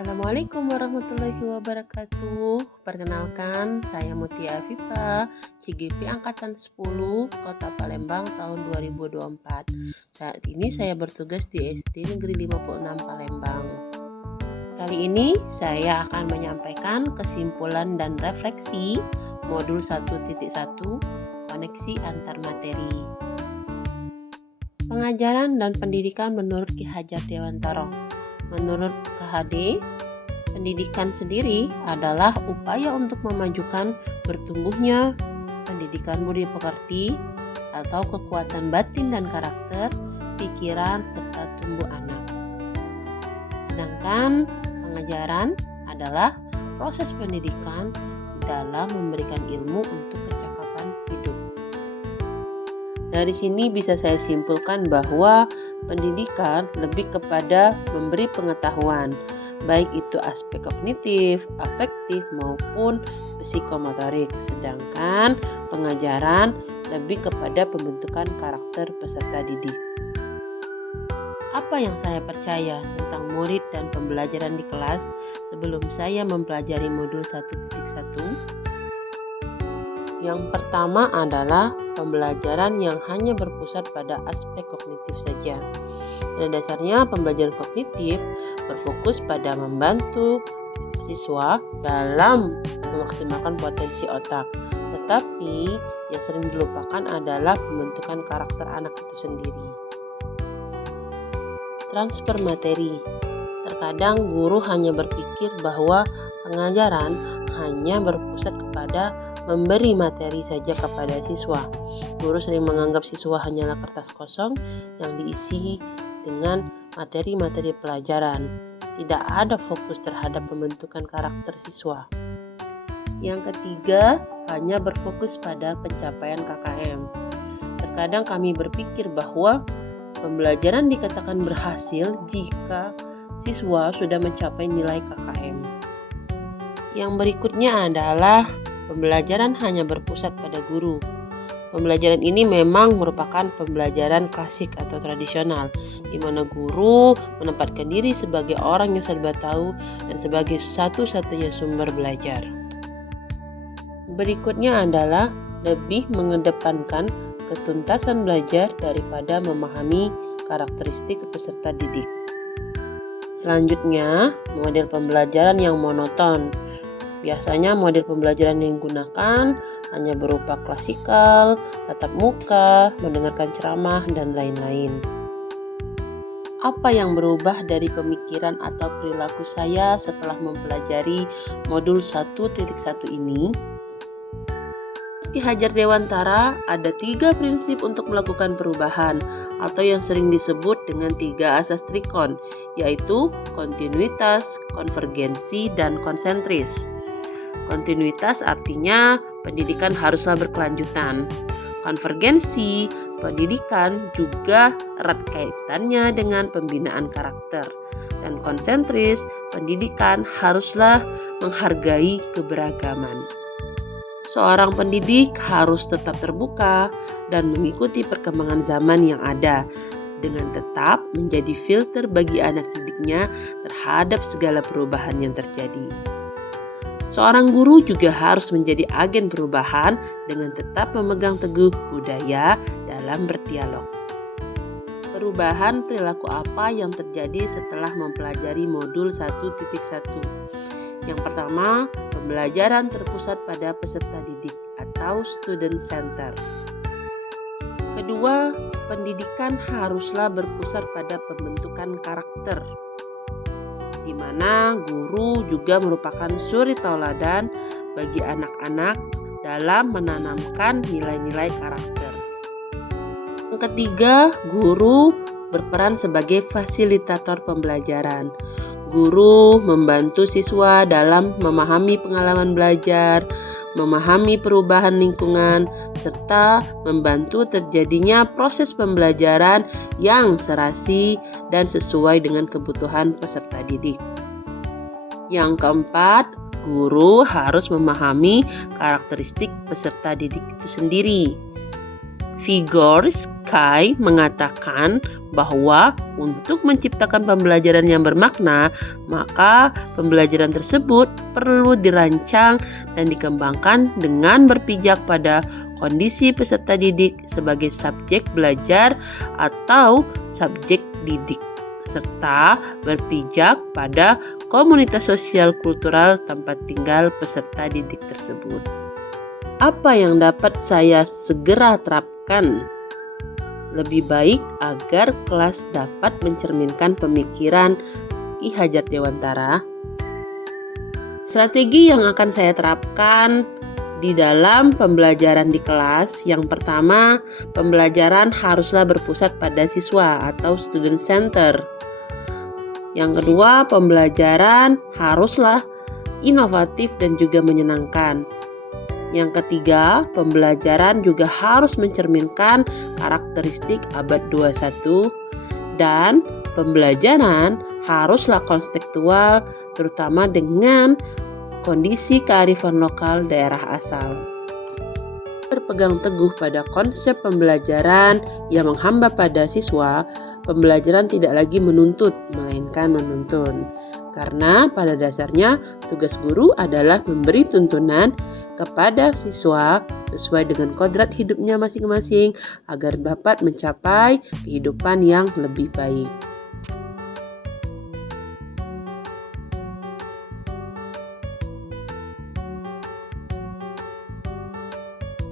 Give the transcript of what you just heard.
Assalamualaikum warahmatullahi wabarakatuh. Perkenalkan, saya Mutia Afifa, CGP Angkatan 10, Kota Palembang tahun 2024. Saat ini saya bertugas di SD Negeri 56 Palembang. Kali ini saya akan menyampaikan kesimpulan dan refleksi modul 1.1 koneksi antar materi. Pengajaran dan pendidikan menurut Ki Hajar Dewantara. Menurut KHD, pendidikan sendiri adalah upaya untuk memajukan bertumbuhnya pendidikan budi pekerti atau kekuatan batin dan karakter, pikiran, serta tumbuh anak. Sedangkan pengajaran adalah proses pendidikan dalam memberikan ilmu untuk kecakapan hidup. Dari sini bisa saya simpulkan bahwa pendidikan lebih kepada memberi pengetahuan, baik itu aspek kognitif, afektif maupun psikomotorik. Sedangkan pengajaran lebih kepada pembentukan karakter peserta didik. Apa yang saya percaya tentang murid dan pembelajaran di kelas sebelum saya mempelajari modul 1.1? Yang pertama adalah pembelajaran yang hanya berpusat pada aspek kognitif saja. Pada dasarnya, pembelajaran kognitif berfokus pada membantu siswa dalam memaksimalkan potensi otak. Tetapi yang sering dilupakan adalah pembentukan karakter anak itu sendiri. Transfer materi. Terkadang guru hanya berpikir bahwa pengajaran hanya berpusat kepada memberi materi saja kepada siswa. Guru sering menganggap siswa hanyalah kertas kosong yang diisi dengan materi-materi pelajaran. Tidak ada fokus terhadap pembentukan karakter siswa. Yang ketiga, hanya berfokus pada pencapaian KKM. Terkadang kami berpikir bahwa pembelajaran dikatakan berhasil jika siswa sudah mencapai nilai KKM. Yang berikutnya adalah pembelajaran hanya berpusat pada guru. Pembelajaran ini memang merupakan pembelajaran klasik atau tradisional, di mana guru menempatkan diri sebagai orang yang serba tahu dan sebagai satu-satunya sumber belajar. Berikutnya adalah lebih mengedepankan ketuntasan belajar daripada memahami karakteristik peserta didik. Selanjutnya, model pembelajaran yang monoton. Biasanya model pembelajaran yang digunakan hanya berupa klasikal, tatap muka, mendengarkan ceramah, dan lain-lain. Apa yang berubah dari pemikiran atau perilaku saya setelah mempelajari modul 1.1 ini? Ki Hajar Dewantara ada 3 prinsip untuk melakukan perubahan atau yang sering disebut dengan 3 asas trikon, yaitu kontinuitas, konvergensi, dan konsentris. Kontinuitas artinya pendidikan haruslah berkelanjutan. Konvergensi, pendidikan juga erat kaitannya dengan pembinaan karakter. Dan konsentris, pendidikan haruslah menghargai keberagaman. Seorang pendidik harus tetap terbuka dan mengikuti perkembangan zaman yang ada, dengan tetap menjadi filter bagi anak didiknya terhadap segala perubahan yang terjadi. Seorang guru juga harus menjadi agen perubahan dengan tetap memegang teguh budaya dalam berdialog. Perubahan perilaku apa yang terjadi setelah mempelajari modul 1.1? Yang pertama, pembelajaran terpusat pada peserta didik atau student center. Kedua, pendidikan haruslah berpusat pada pembentukan karakter, di mana guru juga merupakan suri tauladan bagi anak-anak dalam menanamkan nilai-nilai karakter. Yang ketiga, guru berperan sebagai fasilitator pembelajaran. Guru membantu siswa dalam memahami pengalaman belajar, memahami perubahan lingkungan, serta membantu terjadinya proses pembelajaran yang serasi dan sesuai dengan kebutuhan peserta didik. Yang keempat, guru harus memahami karakteristik peserta didik itu sendiri. Vygotsky mengatakan bahwa untuk menciptakan pembelajaran yang bermakna, maka pembelajaran tersebut perlu dirancang dan dikembangkan dengan berpijak pada kondisi peserta didik sebagai subjek belajar atau subjek didik, serta berpijak pada komunitas sosial kultural tempat tinggal peserta didik tersebut. Apa yang dapat saya segera terapkan? Lebih baik agar kelas dapat mencerminkan pemikiran Ki Hajar Dewantara. Strategi yang akan saya terapkan di dalam pembelajaran di kelas, yang pertama, pembelajaran haruslah berpusat pada siswa atau student center. Yang kedua, pembelajaran haruslah inovatif dan juga menyenangkan. Yang ketiga, pembelajaran juga harus mencerminkan karakteristik abad 21 dan pembelajaran haruslah kontekstual, terutama dengan kondisi kearifan lokal daerah asal. Berpegang teguh pada konsep pembelajaran yang menghamba pada siswa, pembelajaran tidak lagi menuntut, melainkan menuntun. Karena pada dasarnya tugas guru adalah memberi tuntunan kepada siswa sesuai dengan kodrat hidupnya masing-masing agar dapat mencapai kehidupan yang lebih baik.